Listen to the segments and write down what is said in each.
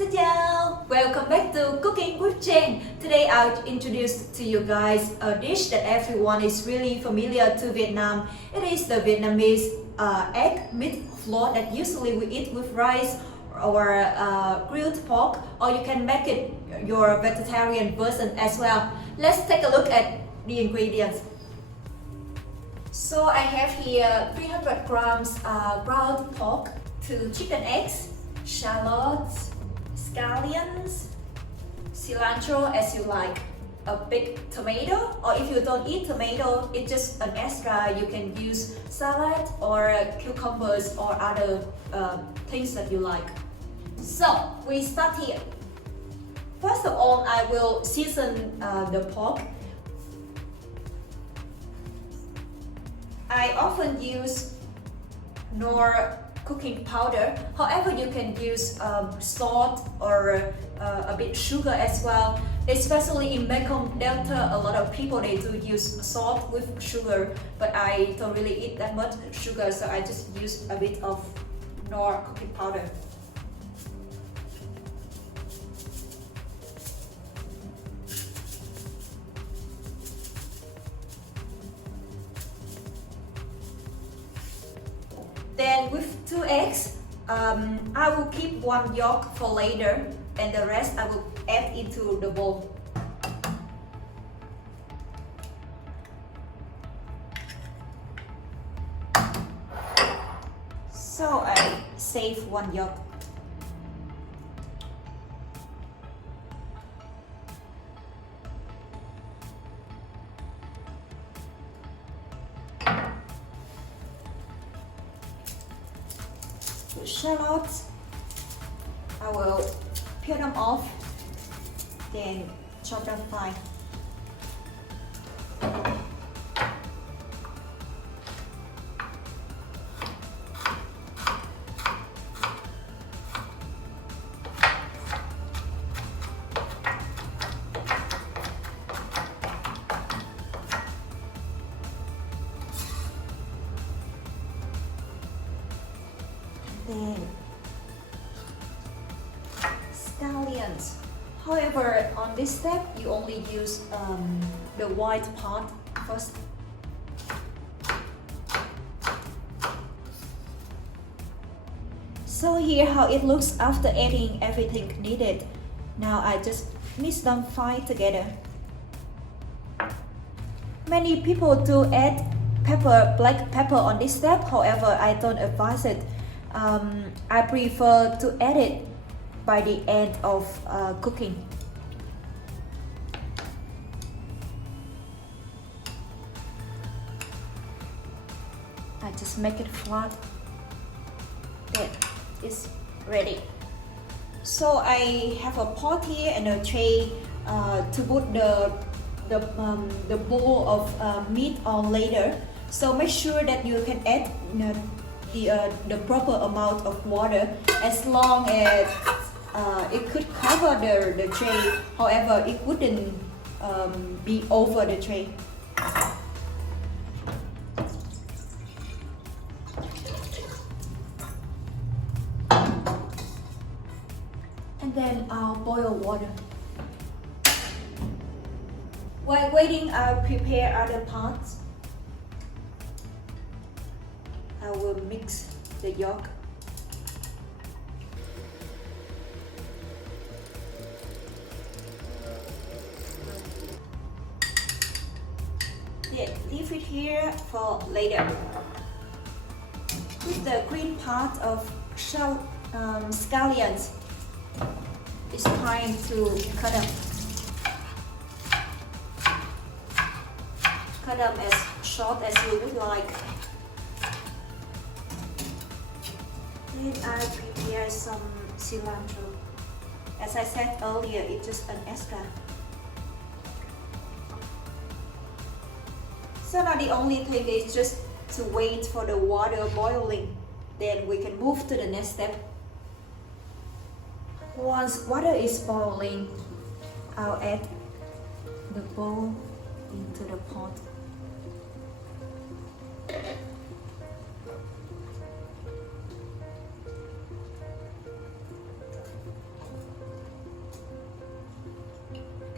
Xin chào! Welcome back to Cooking with Jane. Today I'll introduce to you guys a dish that everyone is really familiar to Vietnam. It is the Vietnamese egg meat float that usually we eat with rice or grilled pork, or you can make it your vegetarian version as well. Let's take a look at the ingredients. So I have here 300 grams ground pork, 2 chicken eggs, shallots, scallions, cilantro as you like, a big tomato, or if you don't eat tomato, it's just an extra. You can use salad or cucumbers or other things that you like. So we start here. First of all, I will season the pork. I often use Knorr cooking powder. However, you can use salt or a bit sugar as well. Especially in Mekong Delta, a lot of people they do use salt with sugar, but I don't really eat that much sugar, so I just use a bit of Knorr cooking powder. Then with 2 eggs, I will keep 1 yolk for later, and the rest I will add into the bowl. So I save 1 yolk. The shallots, I will peel them off, then chop them fine. Then scallions. However, on this step, you only use the white part first. So here how it looks after adding everything needed. Now I just mix them fine together. Many people do add black pepper on this step. However, I don't advise it. I prefer to add it by the end of cooking. I just make it flat. Then it's ready. So I have a pot here and a tray to put the bowl of meat on later. So make sure that you can add the proper amount of water, as long as it could cover the tray. However, it wouldn't be over the tray. And then I'll boil water. While waiting, I'll prepare other parts. I will mix the yolk. Then leave it here for later. With the green part of scallions, it's time to cut them. Cut them as short as you would like. Then I prepare some cilantro. As I said earlier, it's just an extra. So now the only thing is just to wait for the water boiling. Then we can move to the next step. Once water is boiling, I'll add the bowl into the pot.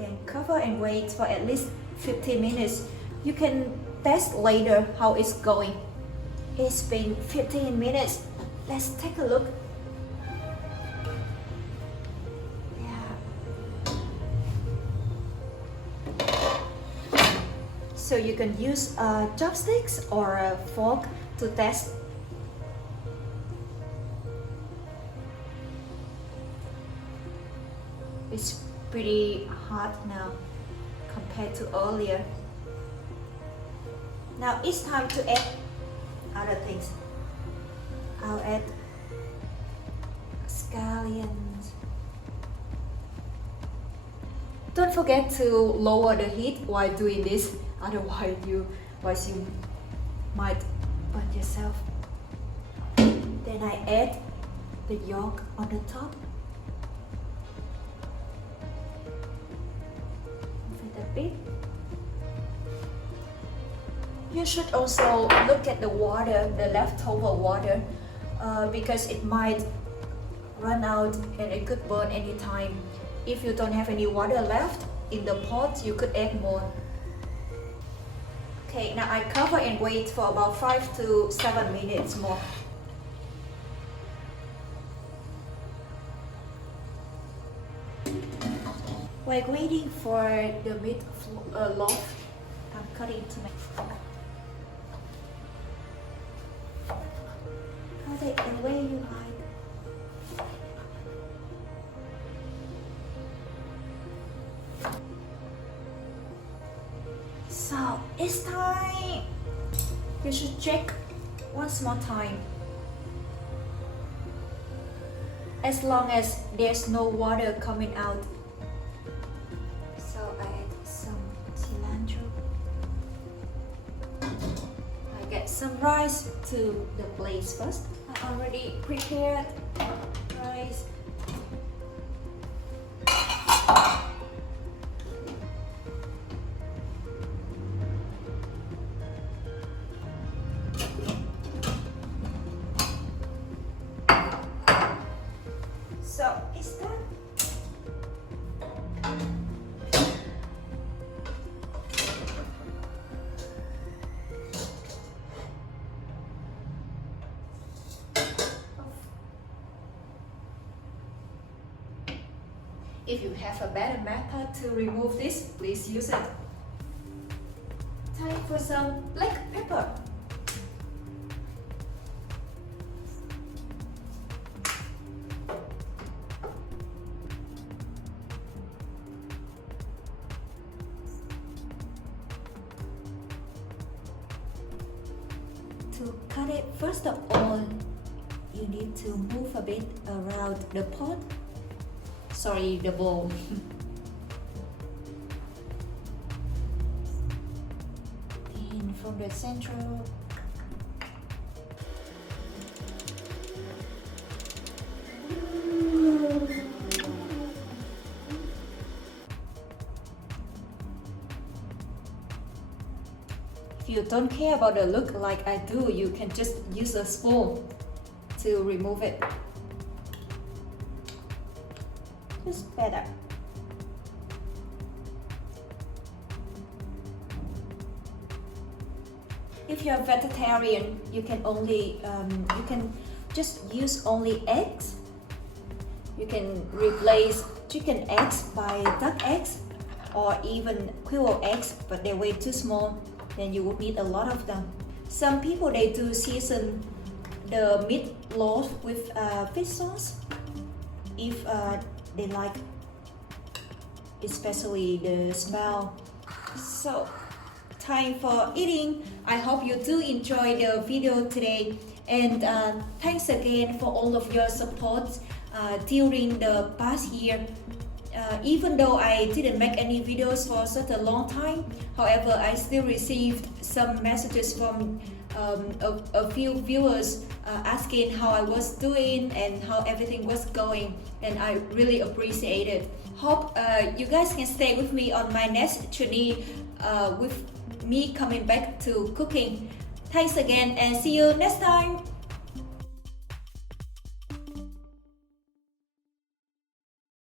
Then cover and wait for at least 15 minutes. You can test later how it's going. It's been 15 minutes. Let's take a look. So you can use chopsticks or a fork to test. It's pretty hot now compared to earlier. Now it's time to add other things. I'll add scallions. Don't forget to lower the heat while doing this, otherwise you might burn yourself. Then I add the yolk on the top with a bit. You should also look at the water, the leftover water, because it might run out and it could burn anytime. If you don't have any water left in the pot, you could add more. Okay, now I cover and wait for about 5 to 7 minutes more. While waiting for the meatloaf, I'm cutting tomato. Cut it the way you like. So it's time. You should check once more time. As long as there's no water coming out. So I add some cilantro. I get some rice to the place first. I already prepared rice. So it's done. If you have a better method to remove this, please use it. Time for some black pepper. To cut it, first of all, you need to move a bit around the pot. Sorry, the bowl. And from the central. If you don't care about the look like I do, you can just use a spoon to remove it. Just better. If you're vegetarian, you can just use only eggs. You can replace chicken eggs by duck eggs or even quail eggs, but they're way too small. Then you would need a lot of them. Some people, they do season the meatloaf with fish sauce if they like, especially the smell. So time for eating. I hope you do enjoy the video today, and thanks again for all of your support during the past year. Even though I didn't make any videos for such a long time, however, I still received some messages from a few viewers asking how I was doing and how everything was going, and I really appreciate it. Hope you guys can stay with me on my next journey with me coming back to cooking. Thanks again and see you next time.